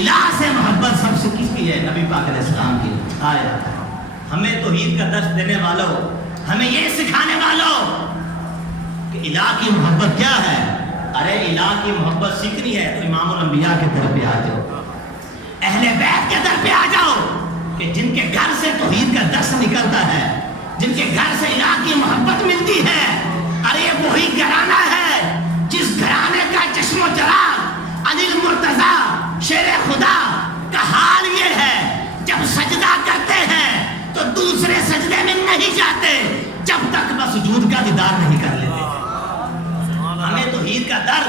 الہ سے محبت سب سے کس کی ہے؟ نبی پاک علیہ السلام کی۔ آیا ہمیں توحید کا درس دینے والوں، ہمیں یہ سکھانے والوں کہ الہ کی محبت کیا ہے۔ ارے الہ کی محبت سیکھنی ہے تو امام الانبیاء کے در پہ آ جاؤ، اہل بیت کے در پہ آ جاؤ، کہ جن کے گھر سے توحید کا درس نکلتا ہے، جن کے گھر سے الہ کی محبت ملتی ہے۔ ارے وہی گھرانہ ہے جس گھرانے کا چشم و چراغ علی المرتضیٰ شیر خدا کا حال یہ ہے، جب سجدہ کرتے ہیں تو دوسرے سجدے میں نہیں جاتے جب تک بس سجود کا دیدار نہیں کر لیتے۔ ہمیں توحید کا درس،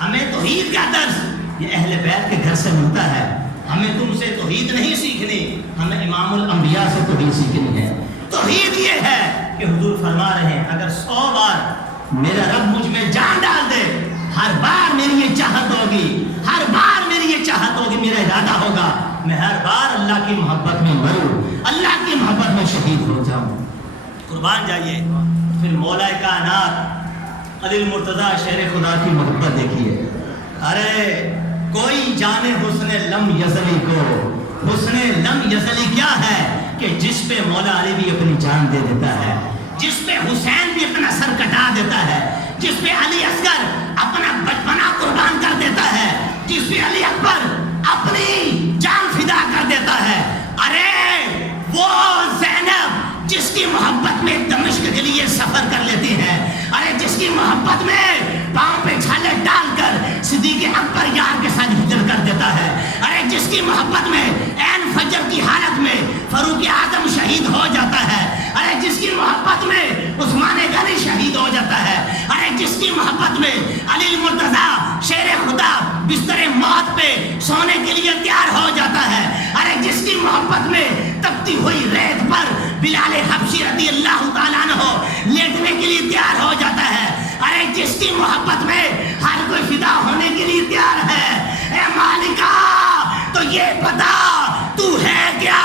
ہمیں توحید کا درس یہ اہل بیت کے گھر سے ملتا ہے۔ ہمیں تم سے توحید نہیں سیکھنی، ہمیں امام الانبیاء سے توحید سیکھنی ہے۔ توحید یہ ہے کہ حضور فرما رہے ہیں اگر 100 بار میرا رب مجھ میں جان ڈال دے، ہر بار میری یہ چاہت ہوگی، ہر بار میری یہ چاہت ہوگی، میرا ارادہ ہوگا میں ہر بار اللہ کی محبت میں مروں، اللہ کی محبت میں شہید ہو جاؤں۔ قربان جائیے۔ پھر مولا کائنات علی المرتضیٰ شیر خدا کی محبت دیکھیے۔ ارے کوئی جانے حسن لم یزلی کو، حسن لم یزلی کیا ہے کہ جس پہ مولا علی بھی اپنی جان دے دیتا ہے، جس پہ حسین بھی اپنا سر کٹا دیتا ہے، جس پہ علی اصغر اپنا بچپنا قربان کر دیتا ہے، جس پہ علی اکبر اپنی جان فدا کر دیتا ہے۔ ارے وہ زینب جس کی محبت میں دمشق کے لیے سفر کر لیتی ہے، ارے جس کی محبت میں پاؤں پہ چھالے ڈال کر صدیق اکبر یار کے ساتھ ہجرت کر دیتا ہے، ارے جس کی محبت میں عین فجر کی حالت میں فاروق اعظم شہید ہو جاتا ہے، ارے جس کی محبت میں عثمان غنی شہید ہو جاتا ہے، ارے جس کی محبت میں علی المرتضیٰ شیر خدا بستر موت پہ سونے کے لیے تیار ہو جاتا ہے، ارے جس کی محبت میں تپتی ہوئی ریت پر بلال حبشی رضی اللہ تعالیٰ عنہ لیٹنے کے لیے تیار ہو جاتا ہے، ارے جس کی محبت میں ہر کوئی فدا ہونے کے لیے تیار ہے۔ اے مالکا تو یہ بتا تو ہے کیا،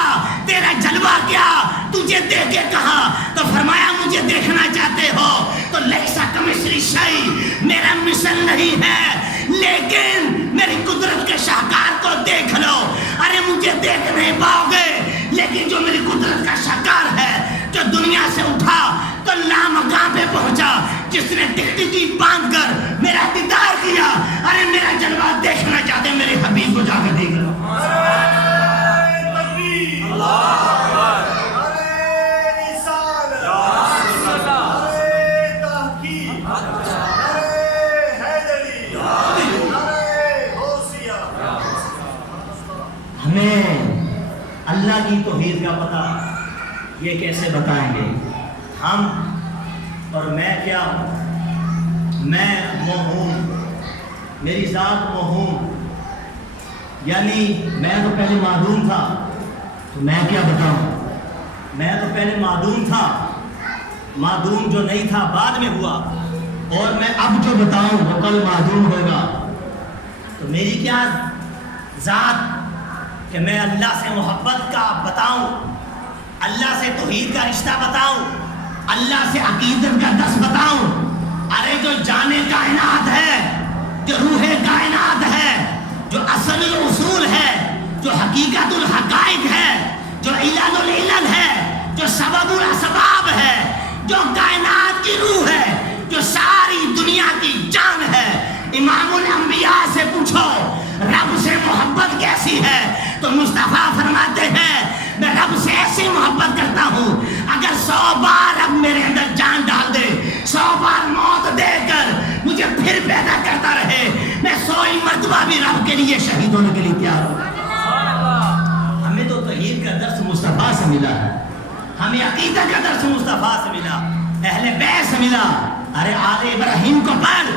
تیرا جلوہ کیا، تجھے دیکھے کہاں؟ تو فرمایا مجھے دیکھنا چاہتے ہو تو لیسا کمثلی شیء، میرا مثل نہیں ہے، لیکن میری قدرت کے شاہکار کو دیکھ لو۔ ارے مجھے دیکھ نہیں پاؤ گے لیکن جو میری قدرت کا شاہکار ہے، جو دنیا سے اٹھا تو لامکان پہ پہنچا، جس نے ٹکٹکی باندھ کر میرا دیدار کیا، ارے میرا جلوہ دیکھنا چاہتے میرے حبیب کو جا کے دیکھ لو۔ ہمیں اللہ کی توحید کا پتہ یہ کیسے بتائیں گے ہم؟ اور میں کیا ہوں؟ میں موہوم، میری ذات موہوم، یعنی میں تو پہلے معدوم تھا، تو میں کیا بتاؤں؟ میں تو پہلے معدوم تھا، معدوم جو نہیں تھا بعد میں ہوا، اور میں اب جو بتاؤں وہ کل معدوم ہوگا۔ تو میری کیا ذات کہ میں اللہ سے محبت کا بتاؤں، اللہ سے توحید کا رشتہ بتاؤں، اللہ سے عقیدت کا درس بتاؤں۔ ارے جو جان کائنات ہے، جو روح کائنات ہے، جو اصل الاصول ہے، جو حقیقت الحقائق ہے، جو علل العلل ہے، جو سبب الاسباب ہے، جو کائنات کی روح ہے، جو ساری دنیا کی جان ہے۔ امام الانبیاء سے پوچھو رب سے محبت کیسی ہے تو مصطفیٰ فرماتے ہیں میں رب سے ایسی محبت کرتا ہوں اگر 100 بار رب میرے اندر جان ڈال دے، 100 بار موت دے کر مجھے پھر پیدا کرتا رہے، میں 100 مرتبہ بھی رب کے لیے شہید ہونے کے لیے تیار ہوں۔ ہمیں تو توحید کا درس مصطفیٰ سے ملا ہے، ہمیں عقیدت کا درس مصطفیٰ سے ملا، اہل بیت سے ملا۔ ارے آل ابراہیم کو پڑھ،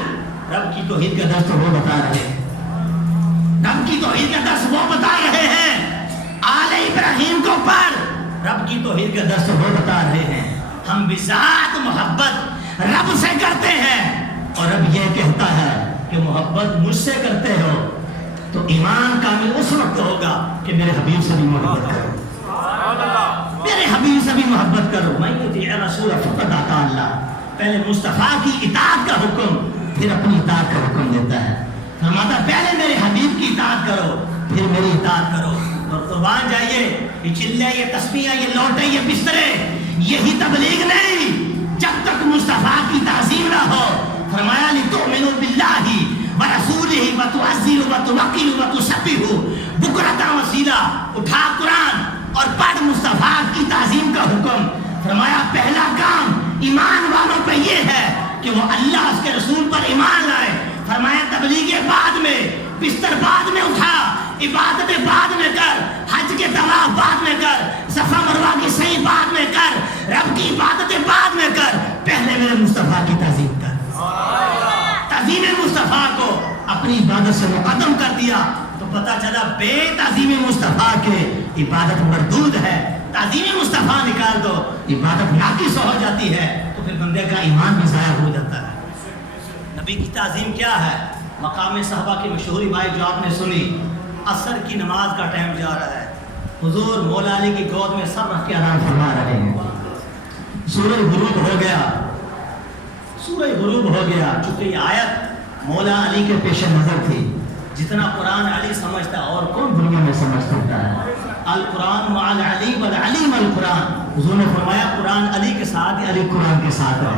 رب کی توحید کا درس تو وہ بتا رہے ہیں، رب کی توحید کا درس وہ بتا رہے ہیں۔ آل ابراہیم کو پڑھ، رب کی توحید کا درس وہ بتا رہے ہیں۔ ہم بذات محبت رب سے کرتے ہیں، اور رب یہ کہتا ہے کہ محبت مجھ سے کرتے ہو تو ایمان کامل اس وقت ہوگا کہ میرے حبیب سے بھی محبت کرو، میرے حبیب سے بھی محبت کرو۔ من یطیع الرسول فقد اطاع اللہ، پہلے مصطفیٰ کی اطاعت کا حکم پھر اپنی اطاعت کا حکم دیتا ہے۔ فرماتا پہلے میرے حبیب کی اطاعت کرو پھر میری اطاعت کرو اور قربان جائیے. یہ چلے، یہ تسبیح، یہ لوٹے، یہ بسترے، یہی تبلیغ نہیں جب تک مصطفیٰ کی تعظیم نہ ہو. فرمایا لتؤمنوا باللہ ورسولہ وتعزروہ وتوقروہ وتسبحوہ بکرۃ وصیلا. اٹھا قرآن اور پڑھ مصطفیٰ کی تعظیم کا حکم. فرمایا پہلا کام ایمان والوں پہ یہ ہے کہ وہ اللہ اس کے رسول پر ایمان لائے. فرمایا تبلیغ بعد میں، بستر بعد میں اٹھا، عبادت بعد میں کر، حج کے طواف بعد میں کر، صفا مروہ کی سعی بعد میں کر، رب کی عبادتیں بعد میں کر، پہلے میرے مصطفیٰ کی تعظیم کر. تعظیم مصطفیٰ کو اپنی عبادت سے مقدم کر دیا تو پتہ چلا بے تعظیم مصطفیٰ کے عبادت مردود ہے. تعظیم مصطفیٰ نکال دو، عبادت ناقص ہو جاتی ہے تو پھر بندے کا ایمان بھی ضائع ہو جاتا ہے. نبی کی تعظیم کیا ہے؟ مقام صحابہ کی مشہوری بات جو آپ نے سنی، عصر کی نماز کا ٹائم جا رہا ہے، حضور مولا علی کی گود میں سر رکھ کے آرام فرما رہے ہیں. سورج غروب ہو گیا، سورج غروب ہو گیا. چونکہ یہ آیت مولا علی کے پیش نظر تھی. جتنا قرآن علی سمجھتا اور کون دنیا میں سمجھ سکتا ہے. القرآن مع العلی والعلی مع القرآن. حضور نے فرمایا قرآن علی کے ساتھ، علی قرآن کے ساتھ ہے.